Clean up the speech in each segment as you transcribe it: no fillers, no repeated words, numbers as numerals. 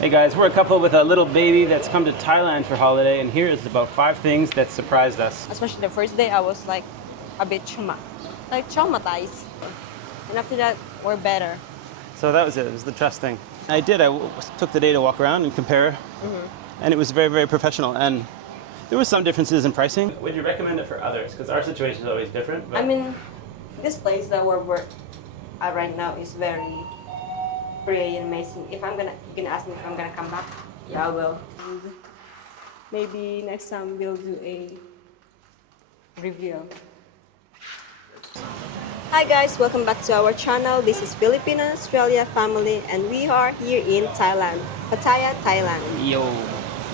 Hey guys, we're a couple with a little baby that's come to Thailand for holiday, and here is about 5 things that surprised us. Especially the first day, I was like a bit traumatized. And after that, we're better. So that was it. It was the trust thing. I took the day to walk around and compare, and it was very, very professional. And there were some differences in pricing. Would you recommend it for others? Because our situation is always different. I mean, this place that we're at right now is very pretty and amazing. You can ask me if I'm gonna come back. Yeah, I will. And maybe next time we'll do a review. Hi guys, welcome back to our channel. This is Filipina-Australian family, and we are here in Thailand, Pattaya, Thailand. Yo.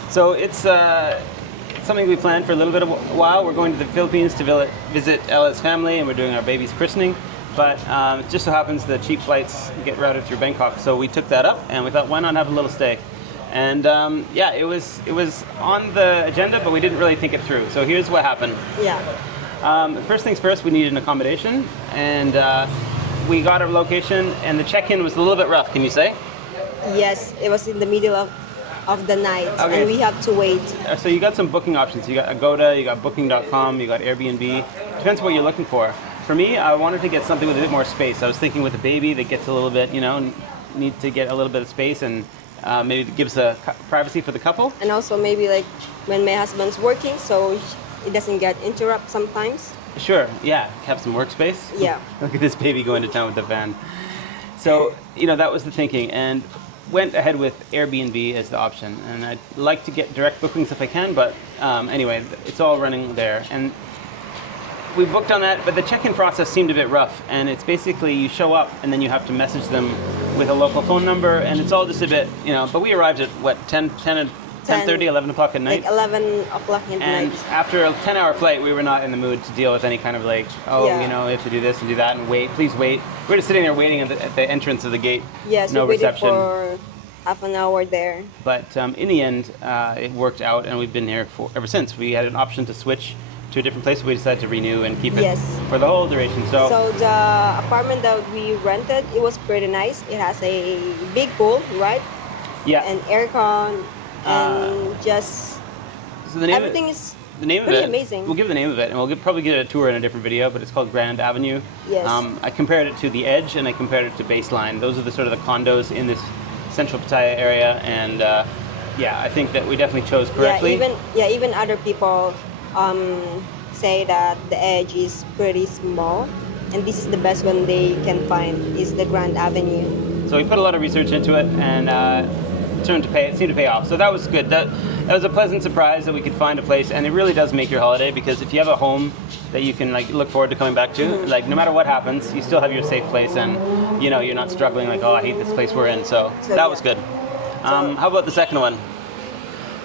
So it's something we planned for a little bit of a while. We're going to the Philippines to visit Ella's family, and we're doing our baby's christening. But it just so happens the cheap flights get routed through Bangkok, so we took that up, and we thought, why not have a little stay? And yeah, it was on the agenda, but we didn't really think it through. So here's what happened. Yeah. First things first, we needed an accommodation, and we got a location, and the check-in was a little bit rough. Can you say? Yes, it was in the middle of the night, Okay. and we have to wait. So you got some booking options. You got Agoda, you got Booking.com, you got Airbnb. Depends what you're looking for. For me, I wanted to get something with a bit more space. I was thinking with a baby that gets a little bit, need to get a little bit of space, and maybe it gives a privacy for the couple. And also maybe like when my husband's working, so it doesn't get interrupted sometimes. Sure, yeah, have some workspace. Yeah. Look at this baby going to town with the van. So, that was the thinking, and went ahead with Airbnb as the option. And I'd like to get direct bookings if I can, but anyway, it's all running there. And we booked on that, but the check-in process seemed a bit rough, and it's basically you show up and then you have to message them with a local phone number, and it's all just a bit, but we arrived at what, 10:30, 11 o'clock at night? Like 11 o'clock at And night. after a 10-hour flight, we were not in the mood to deal with any kind of we have to do this and do that and wait, please wait. We were just sitting there waiting at the entrance of the gate. Yes, no we waited reception. for half an hour there. But in the end, it worked out, and we've been here ever since. We had an option to switch to a different place. We decided to renew and keep it Yes. for the whole duration. So the apartment that we rented, it was pretty nice. It has a big pool, right? yeah. And aircon, and just So the name everything is the name of pretty it. amazing. We'll give the name of it, and we'll probably get a tour in a different video. But it's called Grand Avenue. Yes. I compared it to the Edge, and I compared it to Baseline. Those are the sort of the condos in this central Pattaya area, and I think that we definitely chose correctly. Even other people say that the Edge is pretty small, and this is the best one they can find is the Grand Avenue. So we put a lot of research into it, and it seemed to pay off. So that was good. That was a pleasant surprise that we could find a place, and it really does make your holiday, because if you have a home that you can look forward to coming back to, no matter what happens, you still have your safe place, and you're not struggling I hate this place we're in. So that was good. How about the second one?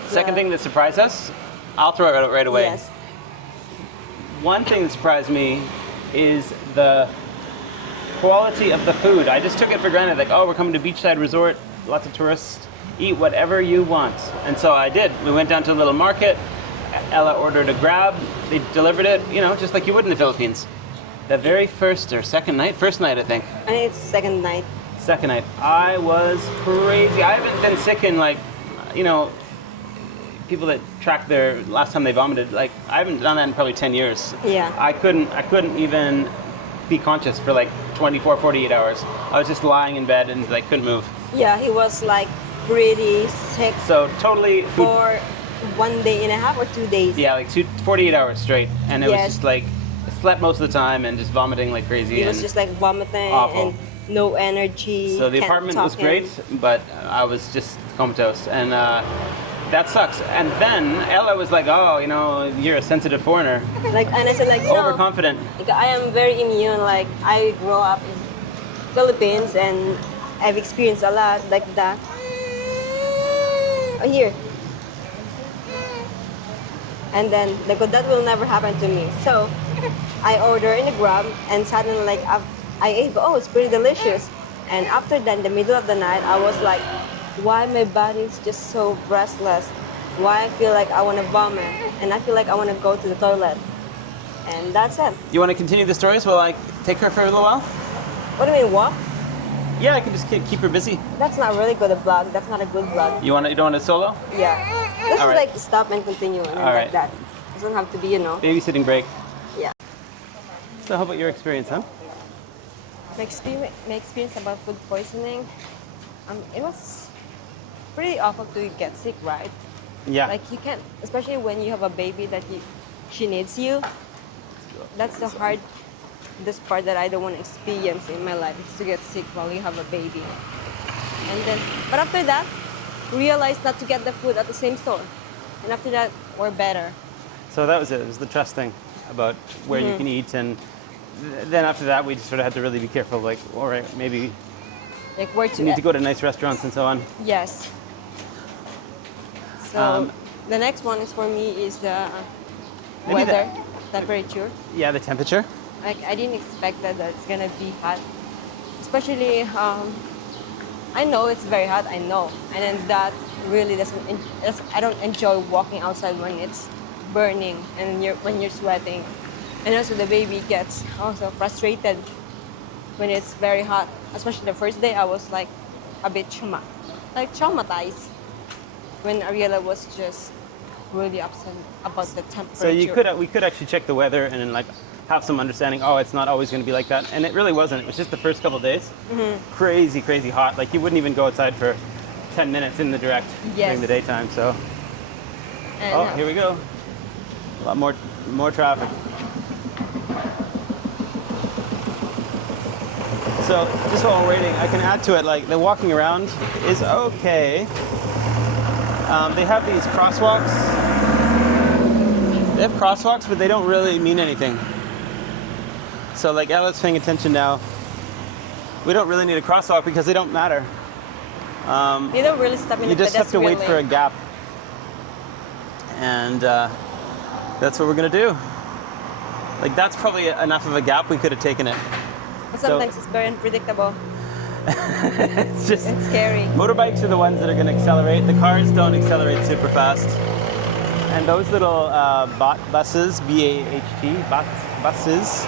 Second thing that surprised us, I'll throw it out right away. Yes. One thing that surprised me is the quality of the food. I just took it for granted, we're coming to beachside resort, lots of tourists, eat whatever you want. And so I did. We went down to a little market. Ella ordered a grab. They delivered it, just like you would in the Philippines. The very first night, I think. And it's second night. Second night. I was crazy. I haven't been sick in people that track their last time they vomited. I haven't done that in probably 10 years. Yeah. I couldn't even be conscious for 24, 48 hours. I was just lying in bed and couldn't move. Yeah, he was pretty sick So totally food, for 1 day and a half or 2 days. yeah, 48 hours straight, and it Yes. was just I slept most of the time and just vomiting like crazy. He and was just vomiting awful. and no energy. So the can't apartment talk was great, but I was just comatose, and that sucks. And then Ella was like, "Oh, you're a sensitive foreigner, And I said overconfident." I am very immune. I grew up in Philippines and I've experienced a lot like that. Oh, here. And then that will never happen to me. So I order in the Grab, and suddenly I ate. Oh, it's pretty delicious. And after that, in the middle of the night, I was like, why my body is just so restless? Why I feel like I want to vomit, and I feel like I want to go to the toilet. And that's it. You want to continue the stories while I take her for a little while? What do you mean, walk? Yeah, I can just keep her busy. That's not really good a vlog. That's not a good vlog. You don't want a solo? Yeah. This All is right. like stop and continue and then All like right. that. It doesn't have to be, Babysitting break. Yeah. So how about your experience, huh? My experience about food poisoning, it was pretty awful to get sick, right? Yeah. Like you can't, especially when you have a baby that she needs you. That's the this part that I don't want to experience in my life, is to get sick while you have a baby. And then, but after that, realized not to get the food at the same store. And after that, we're better. So that was it. It was the trust thing about where you can eat, and then after that, we just sort of had to really be careful. Like, all right, maybe Like where to you need to go to nice restaurants and so on. Yes. So the next one is for me is the Maybe weather, temperature. Yeah, the temperature. Like I didn't expect that it's gonna be hot, especially I know it's very hot. I know, and then that really I don't enjoy walking outside when it's burning and when you're sweating, and also the baby gets also frustrated when it's very hot. Especially the first day, I was like a bit traumatized when Ariela was just really upset about the temperature. So we could actually check the weather and then like have some understanding. Oh, it's not always going to be like that, and it really wasn't. It was just the first couple of days, crazy hot. Like you wouldn't even go outside for 10 minutes in the direct during the daytime. So, And, here we go. A lot more traffic. So just while we're waiting, I can add to it. Like the walking around is okay. They have these crosswalks. They have crosswalks, but they don't really mean anything. So like Ella's paying attention now. We don't really need a crosswalk because they don't matter. you don't really stop in You the just have to wait for a gap. And that's what we're gonna do. Like that's probably enough of a gap. We could have taken it. But sometimes it's very unpredictable. It's just It's scary. motorbikes are the ones that are going to accelerate. The cars don't accelerate super fast. And those little buses, B-A-H-T, buses,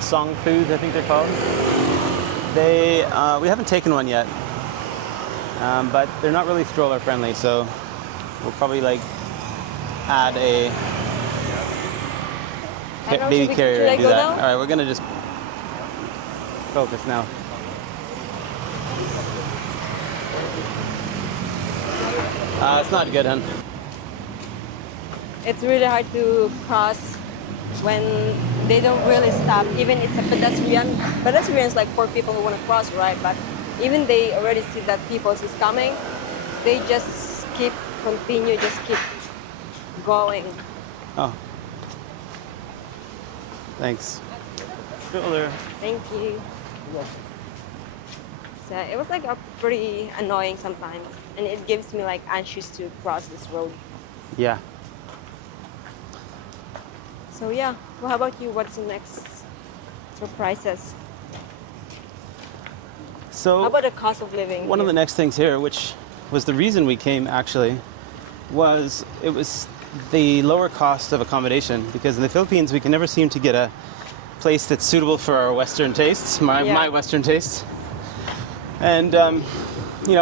song foods, I think they're called. We haven't taken one yet, but they're not really stroller friendly. So we'll probably like add a baby carrier and do that. All right, we're going to just focus now. It's not good, hun. It's really hard to cross when they don't really stop. Even it's a pedestrian. Pedestrians like for people who want to cross, right? But even they already see that people is coming, they just keep going. Oh. Thanks. Stroller. Thank you. So it was like a pretty annoying sometimes, and it gives me like anxious to cross this road. Yeah. So yeah, well, how about you? What's the next surprises? So How about the cost of living? one of the here? next things here, which was the reason we came actually, was the lower cost of accommodation, because in the Philippines we can never seem to get a place that's suitable for our Western tastes, my Western tastes. And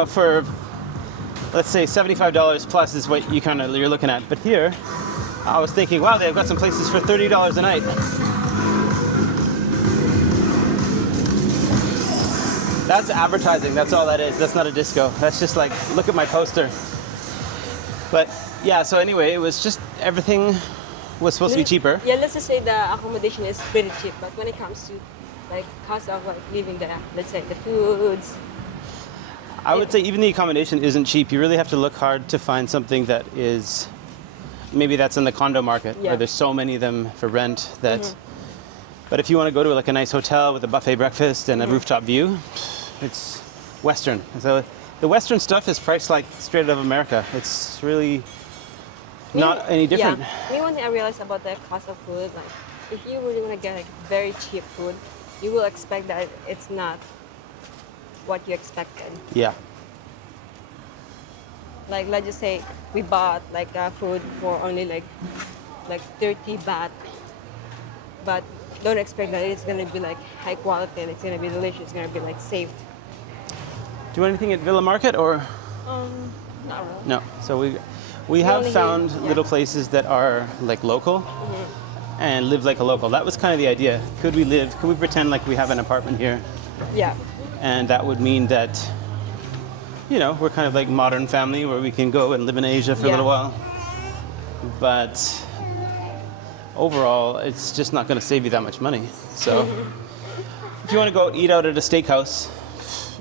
for let's say $75 plus is what you're looking at. But here, I was thinking, wow, they've got some places for $30 a night. That's advertising. That's all that is. That's not a disco. That's just like, look at my poster. But yeah, so anyway, it was just everything was supposed to be cheaper. Yeah, let's just say the accommodation is pretty cheap, but when it comes to like cost of like living there, let's say the foods. I would say even the accommodation isn't cheap. You really have to look hard to find something that is, maybe that's in the condo market, Yeah. where there's so many of them for rent that. But if you want to go to like a nice hotel with a buffet breakfast and a rooftop view, it's Western. So the Western stuff is priced like straight out of America. It's really not any different. Yeah. One thing I realized about the cost of food, like if you really want to get like very cheap food, you will expect that it's not what you expected. Yeah. Like let's just say we bought like food for only like 30 baht, but don't expect that it's gonna be like high quality and it's gonna be delicious. It's gonna be like safe. Do you want anything at Villa Market or Not really. no? So we have only found here, yeah. little places that are like local and live like a local. That was kind of the idea. Could we pretend like we have an apartment here? Yeah. And that would mean that, you know, we're kind of like modern family where we can go and live in Asia for a Yeah. little while. But overall, it's just not going to save you that much money. So if you want to go eat out at a steakhouse,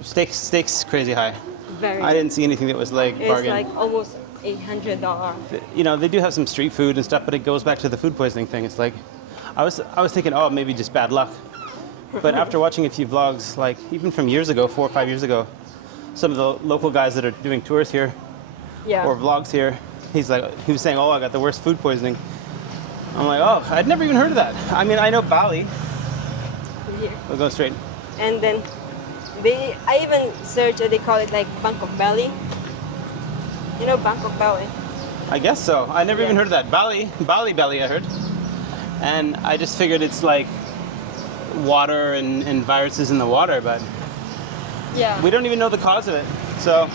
steak's crazy high. Very. I didn't see anything that was like It's bargain. like almost $800. You know, they do have some street food and stuff, but it goes back to the food poisoning thing. It's like, I was thinking, oh, maybe just bad luck. But after watching a few vlogs, like even from years ago, 4 or 5 years ago, some of the local guys that are doing tours here Yeah. or vlogs here, he was saying, oh, I got the worst food poisoning. I'm like, oh, I'd never even heard of that. I mean, I know Bali. Here. We'll go straight. And then I even searched, they call it like Bangkok belly. You know Bangkok belly? I guess so. I never even Yeah. heard of that. Bali belly, I heard. And I just figured it's like water and viruses in the water, but Yeah. we don't even know the cause of it. So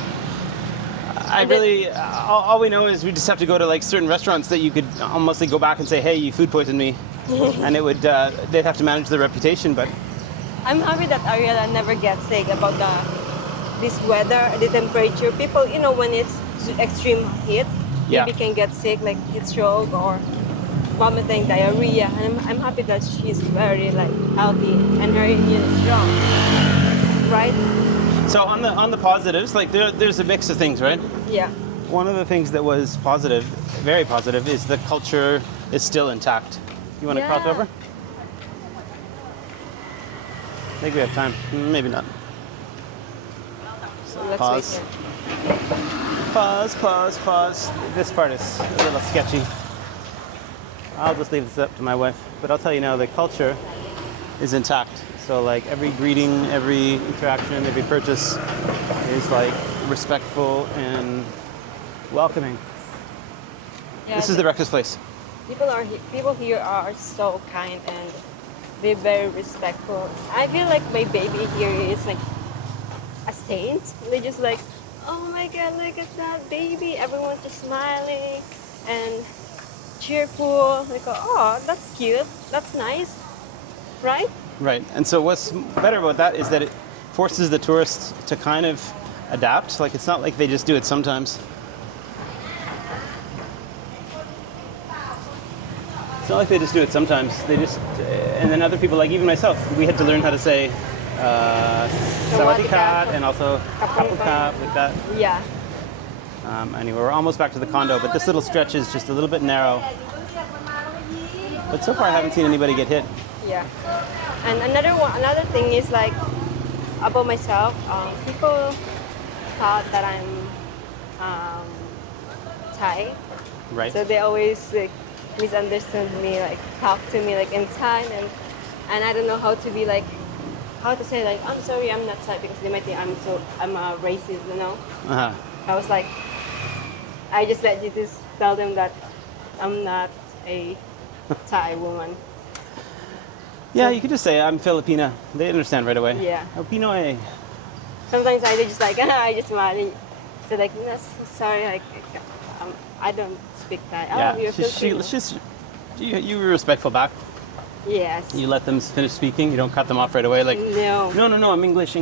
And then- all we know is we just have to go to like certain restaurants that you could almost like go back and say, hey, you food poisoned me. And it would, they'd have to manage their reputation, but I'm happy that Ariela never gets sick about this weather, the temperature. People, you know, when it's extreme heat, Yeah. maybe can get sick, like heat stroke or vomiting, diarrhea. And I'm happy that she's very like healthy and her immune is strong, right? so on the positives, like there's a mix of things, right? Yeah. One of the things that was positive, very positive, is the culture is still intact. You want to cross Yeah. over? I think we have time. Maybe not. So let's Pause. wait here. Pause. This part is a little sketchy. I'll just leave this up to my wife. But I'll tell you now, the culture is intact. So like every greeting, every interaction, every purchase is like respectful and welcoming. Yeah, This is the breakfast place. people here are so kind and they're very respectful. I feel like my baby here is like a saint. They just like, oh my god, look at that baby. Everyone's just smiling and cheerful. Like, oh, that's cute. That's nice, right? Right. And so what's better about that is that it forces the tourists to kind of adapt. Like it's not like they just do it sometimes. It's not like they just do it sometimes. They just, and then other people, like even myself, we had to learn how to say sawadee ka and also kapul ka, like that. Yeah. Anyway, we're almost back to the condo, but this little stretch is just a little bit narrow. But so far I haven't seen anybody get hit. Yeah. And another thing is like about myself. People thought that I'm Thai, Right. so they always like misunderstood me, like talk to me like in Thai, and I don't know how to be like how to say like I'm sorry, I'm not Thai because they might think I'm a racist, you know. Uh-huh. I was like, I just let you just tell them that I'm not a Thai woman. Yeah, you could just say I'm Filipina. They understand right away. Yeah. Oh, Pinoy. Sometimes I just like I just smile and say like no, sorry, like I don't speak Thai. Yeah. Oh, you're Filipino. You were respectful back. Yes. You let them finish speaking. You don't cut them off right away. Like, No. no, I'm English.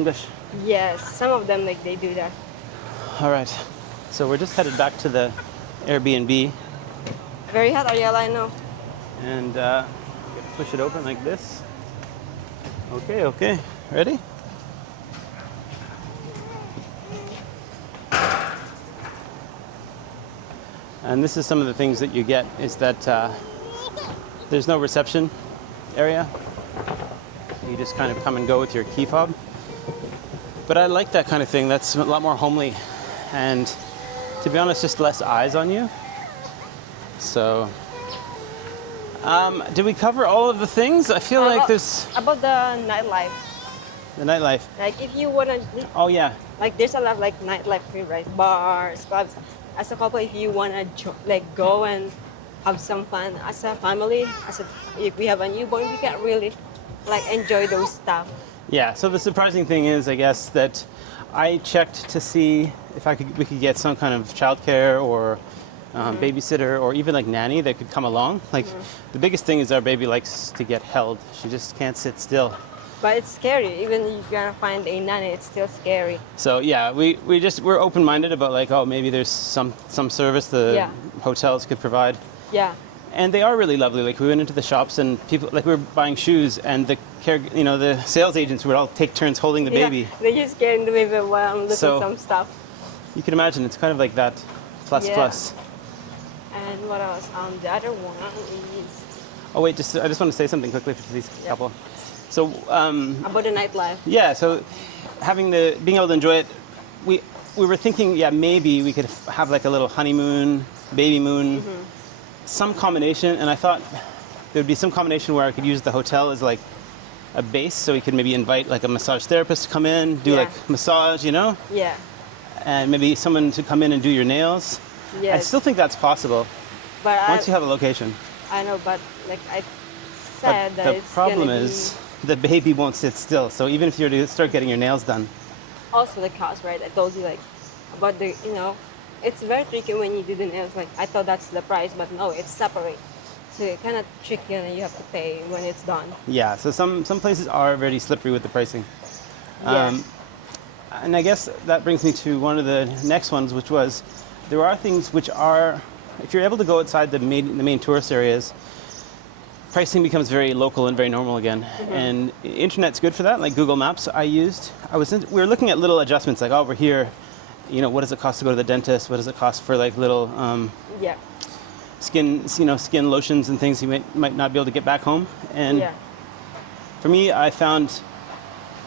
Yes. Some of them like they do that. All right. So we're just headed back to the Airbnb, Very hot, Ariela, I know. and push it open like this. Okay. Ready? And this is some of the things that you get is that there's no reception area. You just kind of come and go with your key fob. But I like that kind of thing. That's a lot more homely. And to be honest, just less eyes on you. So, did we cover all of the things? I feel like there's about the nightlife. the nightlife. Like if you wanna Oh yeah, like there's a lot of like nightlife here, right? Bars, clubs. As a couple, if you wanna like go and have some fun as a family, if we have a newborn, we can't really like enjoy those stuff. yeah. So the surprising thing is, I guess, that I checked to see if we could get some kind of childcare or babysitter or even like nanny that could come along. Like the biggest thing is our baby likes to get held. She just can't sit still. But it's scary. Even if you're gonna find a nanny, it's still scary. So yeah, we're open-minded about like, oh, maybe there's some service the hotels could provide. Yeah. And they are really lovely. Like we went into the shops and people, like we were buying shoes, and the sales agents would all take turns holding the baby. Yeah, they're just carrying the baby while I'm looking some stuff. You can imagine it's kind of like that plus. And what else? The other one is. Oh wait, I just want to say something quickly to these couple. So about the nightlife. Yeah, so being able to enjoy it, we were thinking, maybe we could have like a little honeymoon, baby moon, some combination. And I thought there would be some combination where I could use the hotel as like a base, so we could maybe invite like a massage therapist to come in, do like massage, Yeah. and maybe someone to come in and do your nails. Yes. I still think that's possible, but once you have a location. I know, but like I said, but the problem is the baby won't sit still. So even if you're to start getting your nails done. Also the cost, right? I told you like about the, it's very tricky when you do the nails. Like I thought that's the price, but no, it's separate. So it's kind of tricky, and you have to pay when it's done. Yeah. So some places are very slippery with the pricing. Yeah. And I guess that brings me to one of the next ones, which was there are things which are, if you're able to go outside the main tourist areas, pricing becomes very local and very normal again. And internet's good for that. Like Google Maps we were looking at little adjustments, like, oh, we're here, what does it cost to go to the dentist? What does it cost for like little skin lotions and things you might not be able to get back home? And for me, I found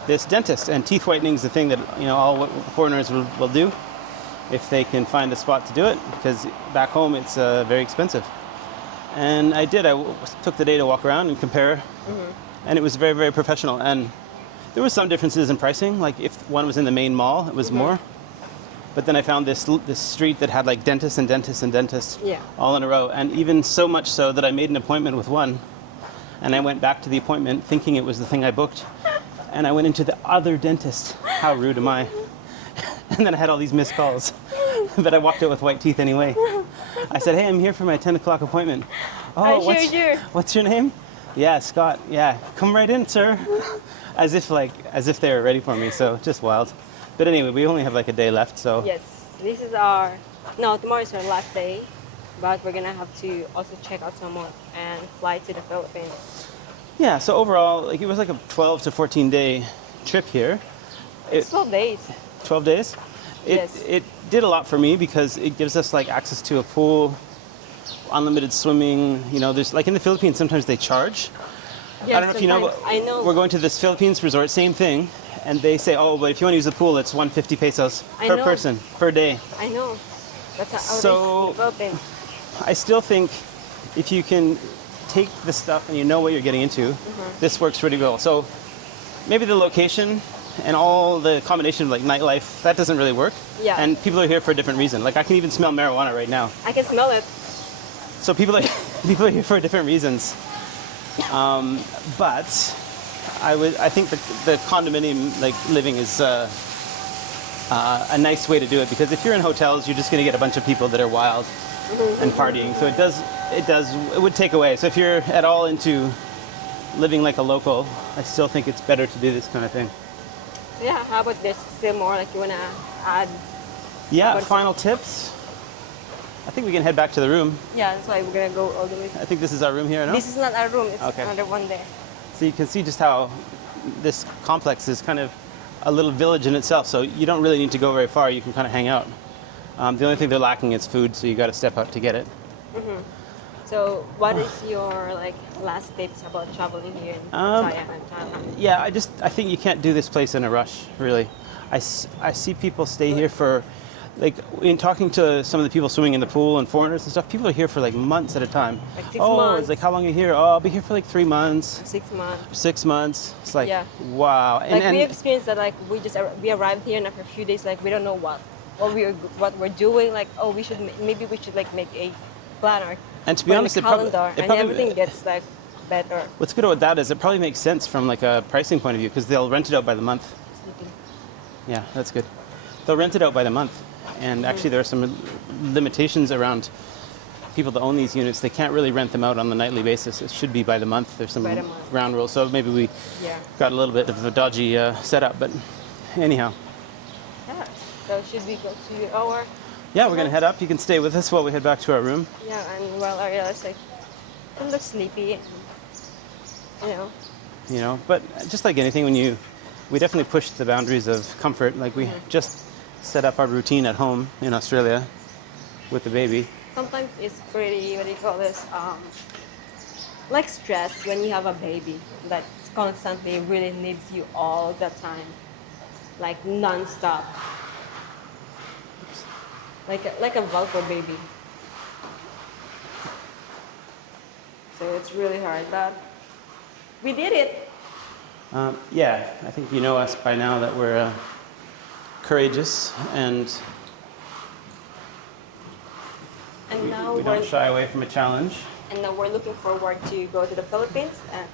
this dentist, and teeth whitening is the thing that all foreigners will do if they can find a spot to do it, because back home it's very expensive. And I did. I took the day to walk around and compare, and it was very, very professional. And there were some differences in pricing. Like if one was in the main mall, it was more. But then I found this street that had like dentists and dentists and dentists all in a row, and even so much so that I made an appointment with one, and I went back to the appointment thinking it was the thing I booked, and I went into the other dentist. How rude am I? And then I had all these missed calls, but I walked out with white teeth anyway. I said, hey, I'm here for my 10 o'clock appointment. Oh, what's your name? Yeah, Scott. Yeah, come right in, sir. As if they were ready for me. So just wild. But anyway, we only have like a day left. So yes, tomorrow is our last day, but we're gonna have to also check out some more and fly to the Philippines. Yeah. So overall, it was like a 12 to 14 day trip here. It's 12 days. 12 days. It did a lot for me because it gives us like access to a pool, unlimited swimming. There's like in the Philippines sometimes they charge. Yes, I don't know if you know, but I know. We're going to this Philippines resort, same thing, and they say, oh, but if you want to use the pool, it's 150 pesos per person per day. I know. That's how so it is in the Philippines. I still think if you can take the stuff and you know what you're getting into, this works really well. So maybe the location and all the combination of like nightlife, that doesn't really work. Yeah. And people are here for a different reason. Like I can even smell marijuana right now. I can smell it. So people are here for different reasons. But I think the condominium like living is a nice way to do it, because if you're in hotels, you're just going to get a bunch of people that are wild and partying. So it would take away. So if you're at all into living like a local, I still think it's better to do this kind of thing. Yeah, how about there's still more like you want to add? Yeah, final tips. I think we can head back to the room. Yeah, that's why we're going to go all the way. I think this is our room here, no? This is not our room, it's another one there. So you can see just how this complex is kind of a little village in itself, so you don't really need to go very far, you can kind of hang out. The only thing they're lacking is food, so you got to step out to get it. So what is your last tips about traveling here in Pattaya and Thailand? Yeah, I think you can't do this place in a rush, really. I see people stay here for, in talking to some of the people swimming in the pool and foreigners and stuff, people are here for months at a time. Like 6 months. It's like, how long are you here? Oh, I'll be here for 3 months. 6 months. 6 monts. It's like, wow. And we experienced that, we arrived here and after a few days, we don't know what we're doing. We should make a planner. And to be honest, calendar, and everything gets better. What's good about that is it probably makes sense from a pricing point of view, because they'll rent it out by the month. Yeah, that's good. They'll rent it out by the month, and actually there are some limitations around people that own these units. They can't really rent them out on the nightly basis. It should be by the month. There's some By the month. ground rules, so maybe we Yeah. got a little bit of a dodgy setup. But anyhow, Yeah. So should we go to our? yeah, we're gonna head up. You can stay with us while we head back to our room. Yeah, and while Ariel is like, it looks sleepy, and, you know. You know, but just like anything, we definitely pushed the boundaries of comfort. Like we just set up our routine at home in Australia with the baby. Sometimes it's pretty, what do you call this? Like stress when you have a baby that constantly really needs you all the time, like non-stop. Like a Velcro baby. So it's really hard, but we did it. Yeah, I think you know us by now that we're courageous and And now we don't shy away from a challenge. And now we're looking forward to go to the Philippines and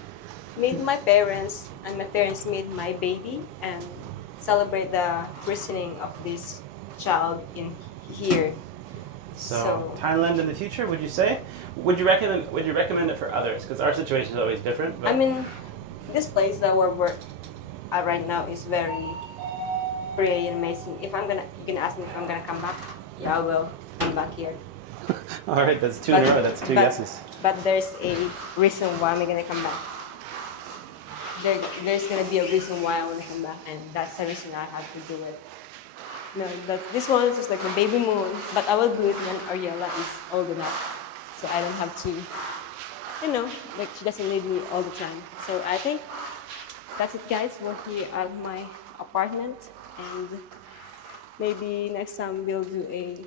meet my parents, and my parents meet my baby and celebrate the christening of this child in here. So Thailand in the future, would you say? Would you recommend it for others? Because our situation is always different. But I mean, this place that we're at right now is very pretty and amazing. If I'm gonna, you can ask me if I'm gonna come back. Yeah, I will come back here. all right, that's two in a row. That's two guesses. But there's a reason why I'm gonna come back. There's gonna be a reason why I want to come back, and that's the reason I have to do it. No, this one is just like the baby moon, but I will do it when Ariella is old enough, so I don't have to, you know, like she doesn't need me all the time. So I think that's it, guys. We're here at my apartment, and maybe next time we'll do a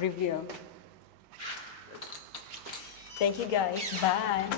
reveal. Thank you, guys. Bye.